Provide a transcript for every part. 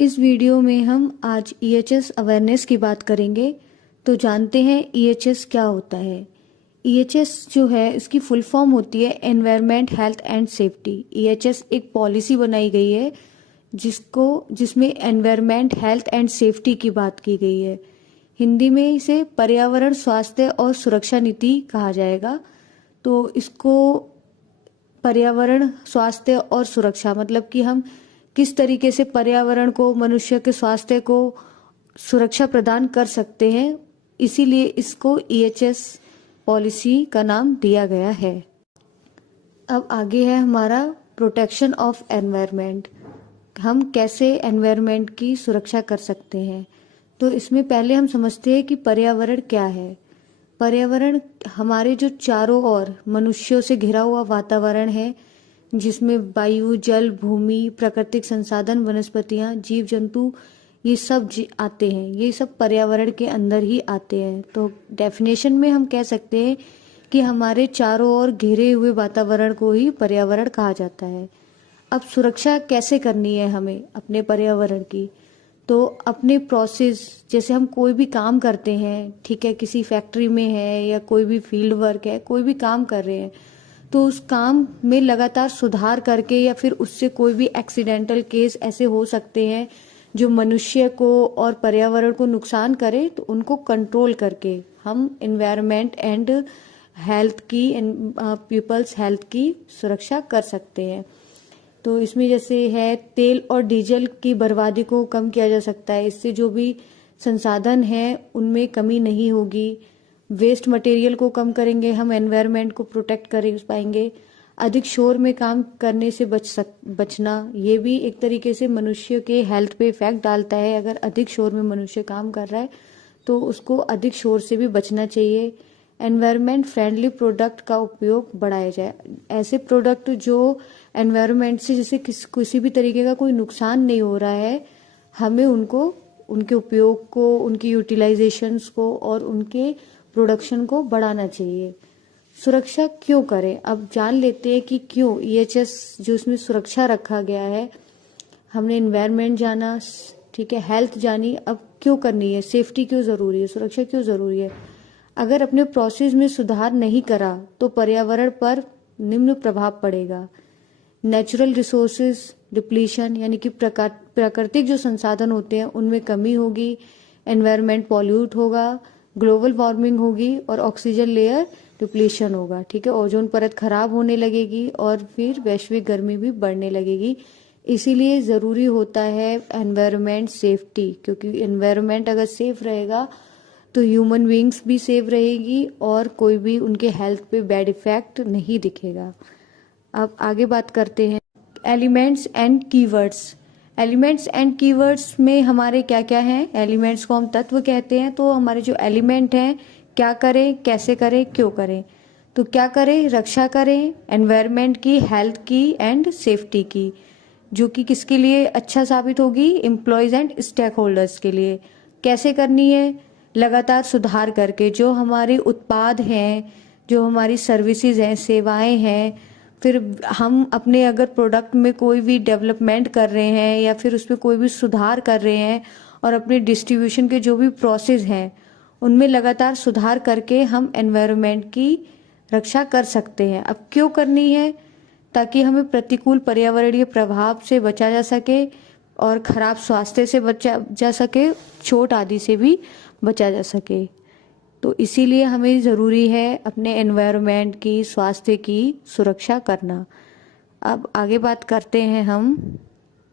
इस वीडियो में हम आज ईएचएस अवेयरनेस की बात करेंगे। तो जानते हैं ईएचएस क्या होता है। ईएचएस जो है इसकी फुल फॉर्म होती है environment health and safety. EHS एक पॉलिसी बनाई गई है जिसमें एनवायरनमेंट हेल्थ एंड सेफ्टी की बात की गई है। हिंदी में इसे पर्यावरण स्वास्थ्य और सुरक्षा नीति कहा जाएगा। तो इसको पर्यावरण स्वास्थ्य और सुरक्षा मतलब कि हम किस तरीके से पर्यावरण को मनुष्य के स्वास्थ्य को सुरक्षा प्रदान कर सकते हैं, इसीलिए इसको ईएचएस पॉलिसी का नाम दिया गया है। अब आगे है हमारा प्रोटेक्शन ऑफ एनवायरनमेंट। हम कैसे एनवायरनमेंट की सुरक्षा कर सकते हैं। तो इसमें पहले हम समझते हैं कि पर्यावरण क्या है। पर्यावरण हमारे जो चारों ओर मनुष्यों से घिरा हुआ वातावरण है, जिसमें वायु, जल, भूमि, प्राकृतिक संसाधन, वनस्पतियां, जीव जंतु ये सब आते हैं। ये सब पर्यावरण के अंदर ही आते हैं। तो डेफिनेशन में हम कह सकते हैं कि हमारे चारों ओर घिरे हुए वातावरण को ही पर्यावरण कहा जाता है। अब सुरक्षा कैसे करनी है हमें अपने पर्यावरण की। तो अपने प्रोसेस, जैसे हम कोई भी काम करते हैं, ठीक है, किसी फैक्ट्री में है या कोई भी फील्ड वर्क है, कोई भी काम कर रहे हैं, तो उस काम में लगातार सुधार करके या फिर उससे कोई भी एक्सीडेंटल केस ऐसे हो सकते हैं जो मनुष्य को और पर्यावरण को नुकसान करे, तो उनको कंट्रोल करके हम एनवायरनमेंट एंड हेल्थ की पीपल्स हेल्थ की सुरक्षा कर सकते हैं। तो इसमें जैसे है तेल और डीजल की बर्बादी को कम किया जा सकता है। इससे जो भी संसाधन है उनमें कमी नहीं होगी। वेस्ट मटेरियल को कम करेंगे, हम एनवायरनमेंट को प्रोटेक्ट कर पाएंगे। अधिक शोर में काम करने से बचना, ये भी एक तरीके से मनुष्य के हेल्थ पे इफेक्ट डालता है। अगर अधिक शोर में मनुष्य काम कर रहा है तो उसको अधिक शोर से भी बचना चाहिए। एनवायरनमेंट फ्रेंडली प्रोडक्ट का उपयोग बढ़ाया जाए। ऐसे प्रोडक्ट जो एनवायरनमेंट से जैसे किसी भी तरीके का कोई नुकसान नहीं हो रहा है, हमें उनके उपयोग को, उनकी यूटिलाइजेशंस को और उनके प्रोडक्शन को बढ़ाना चाहिए। सुरक्षा क्यों करें, अब जान लेते हैं कि क्यों ईएचएस जो इसमें सुरक्षा रखा गया है। हमने एनवायरनमेंट जाना, ठीक है, हेल्थ जानी, अब क्यों करनी है, सेफ्टी क्यों जरूरी है, सुरक्षा क्यों जरूरी है। अगर अपने प्रोसेस में सुधार नहीं करा तो पर्यावरण पर निम्न प्रभाव पड़ेगा। नेचुरल रिसोर्सेज डिप्लीशन, यानी कि प्राकृतिक जो संसाधन होते हैं उनमें कमी होगी, एनवायरनमेंट पॉल्यूट होगा, ग्लोबल वार्मिंग होगी और ऑक्सीजन लेयर डिप्लीशन होगा, ठीक है, ओजोन परत खराब होने लगेगी और फिर वैश्विक गर्मी भी बढ़ने लगेगी। इसीलिए ज़रूरी होता है एनवायरनमेंट सेफ्टी, क्योंकि एनवायरनमेंट अगर सेफ रहेगा तो ह्यूमन बींग्स भी सेफ रहेगी और कोई भी उनके हेल्थ पे बैड इफेक्ट नहीं दिखेगा। अब आगे बात करते हैं elements and keywords. Elements and keywords में हमारे क्या क्या हैं। एलिमेंट्स को हम तत्व कहते हैं। तो हमारे जो एलिमेंट हैं, क्या करें, कैसे करें, क्यों करें। तो क्या करें, रक्षा करें एनवायरनमेंट की, हेल्थ की एंड सेफ्टी की, जो कि किसके लिए अच्छा साबित होगी, एम्प्लॉयज एंड स्टेक होल्डर्स के लिए। कैसे करनी है, लगातार सुधार करके। जो हमारे उत्पाद हैं, जो हमारी सर्विसेज हैं, सेवाएं हैं, फिर हम अपने अगर प्रोडक्ट में कोई भी डेवलपमेंट कर रहे हैं या फिर उसमें कोई भी सुधार कर रहे हैं और अपने डिस्ट्रीब्यूशन के जो भी प्रोसेस हैं उनमें लगातार सुधार करके हम एनवायरनमेंट की रक्षा कर सकते हैं। अब क्यों करनी है, ताकि हमें प्रतिकूल पर्यावरणीय प्रभाव से बचा जा सके और खराब स्वास्थ्य से बचा जा सके, चोट आदि से भी बचा जा सके। तो इसीलिए हमें ज़रूरी है अपने एनवायरनमेंट की, स्वास्थ्य की सुरक्षा करना। अब आगे बात करते हैं हम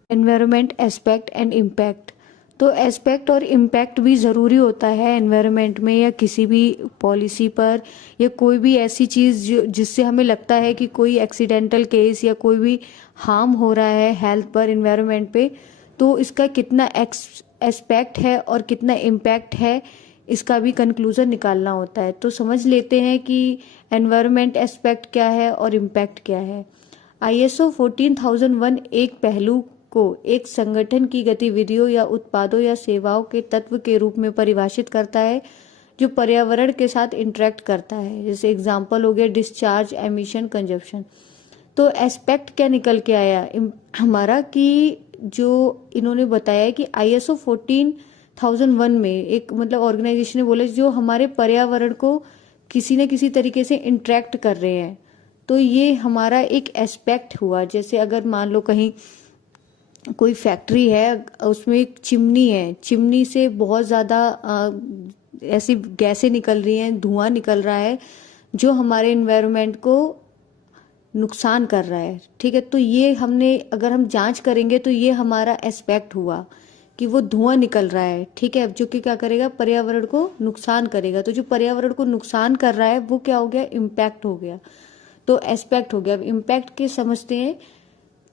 एनवायरनमेंट एस्पेक्ट एंड इम्पैक्ट। तो एस्पेक्ट और इम्पैक्ट भी ज़रूरी होता है एनवायरनमेंट में या किसी भी पॉलिसी पर, या कोई भी ऐसी चीज़ जिससे हमें लगता है कि कोई एक्सीडेंटल केस या कोई भी हार्म हो रहा है हेल्थ पर, एनवायरनमेंट पे, तो इसका कितना एस्पेक्ट है और कितना इम्पैक्ट है, इसका भी कंक्लूजन निकालना होता है। तो समझ लेते हैं कि एनवायरनमेंट एस्पेक्ट क्या है और इम्पैक्ट क्या है। आईएसओ 14001 एक पहलू को एक संगठन की गतिविधियों या उत्पादों या सेवाओं के तत्व के रूप में परिभाषित करता है जो पर्यावरण के साथ इंटरेक्ट करता है। जैसे एग्जाम्पल हो गया डिस्चार्ज, एमिशन, कंजप्शन। तो एस्पेक्ट क्या निकल के आया हमारा कि जो इन्होंने बताया है कि ISO 14001 में एक मतलब ऑर्गेनाइजेशन ने बोला जो हमारे पर्यावरण को किसी न किसी तरीके से इंटरेक्ट कर रहे हैं, तो ये हमारा एक एस्पेक्ट हुआ। जैसे अगर मान लो कहीं कोई फैक्ट्री है, उसमें एक चिमनी है, चिमनी से बहुत ज़्यादा ऐसी गैसें निकल रही हैं, धुआं निकल रहा है जो हमारे एनवायरनमेंट को नुकसान कर रहा है। ठीक है, तो ये हमने अगर हम जांच करेंगे तो ये हमारा एस्पेक्ट हुआ कि वो धुआं निकल रहा है, ठीक है, जो कि क्या करेगा, पर्यावरण को नुकसान करेगा। तो जो पर्यावरण को नुकसान कर रहा है वो क्या हो गया, इम्पैक्ट हो गया, तो एस्पेक्ट हो गया। अब इम्पैक्ट के समझते हैं,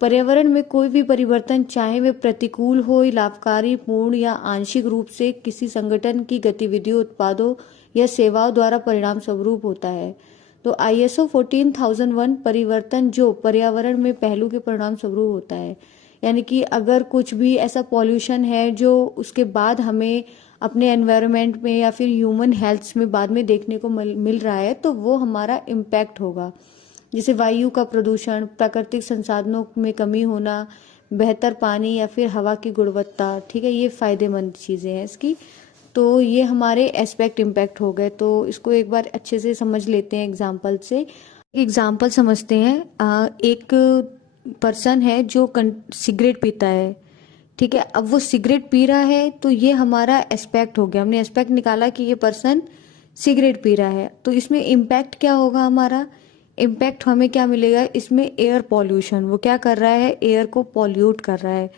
पर्यावरण में कोई भी परिवर्तन, चाहे वे प्रतिकूल हो, लाभकारी, पूर्ण या आंशिक रूप से किसी संगठन की गतिविधियों, उत्पादों या सेवाओं द्वारा परिणाम स्वरूप होता है। तो ISO 14001 परिवर्तन जो पर्यावरण में पहलू के परिणाम स्वरूप होता है, यानी कि अगर कुछ भी ऐसा पॉल्यूशन है जो उसके बाद हमें अपने एनवायरनमेंट में या फिर ह्यूमन हेल्थ में बाद में देखने को मिल रहा है, तो वो हमारा इम्पैक्ट होगा। जैसे वायु का प्रदूषण, प्राकृतिक संसाधनों में कमी होना, बेहतर पानी या फिर हवा की गुणवत्ता, ठीक है, ये फायदेमंद चीज़ें हैं इसकी। तो ये हमारे एस्पेक्ट इम्पैक्ट हो गए। तो इसको एक बार अच्छे से समझ लेते हैं एग्जाम्पल से। एग्जाम्पल समझते हैं। एक पर्सन है जो सिगरेट पीता है, ठीक है, अब वो सिगरेट पी रहा है, तो ये हमारा एस्पेक्ट हो गया। हमने एस्पेक्ट निकाला कि ये पर्सन सिगरेट पी रहा है, तो इसमें इम्पैक्ट क्या होगा, हमारा इम्पैक्ट हमें क्या मिलेगा, इसमें एयर पॉल्यूशन, वो क्या कर रहा है, एयर को पॉल्यूट कर रहा है।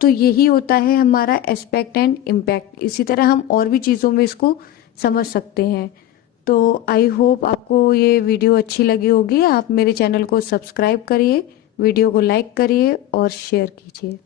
तो यही होता है हमारा एस्पेक्ट एंड इम्पैक्ट। इसी तरह हम और भी चीज़ों में इसको समझ सकते हैं। तो आई होप आपको ये वीडियो अच्छी लगी होगी। आप मेरे चैनल को सब्सक्राइब करिए, वीडियो को लाइक करिए और शेयर कीजिए।